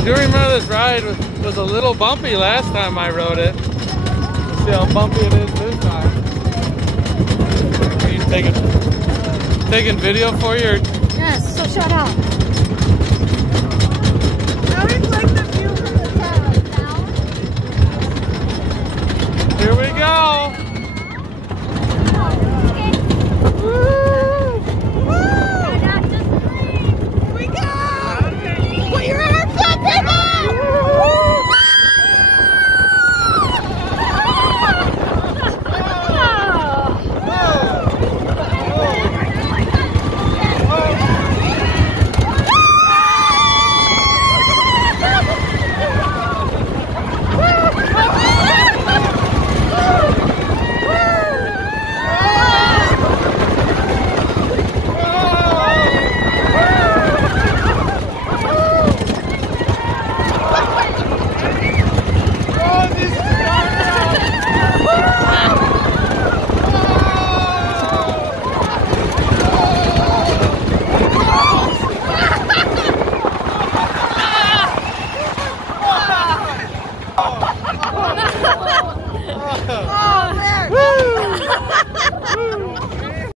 I do remember this ride was a little bumpy last time I rode it. Let's see how bumpy it is this time. Are you taking video for you? Yes, so shut up.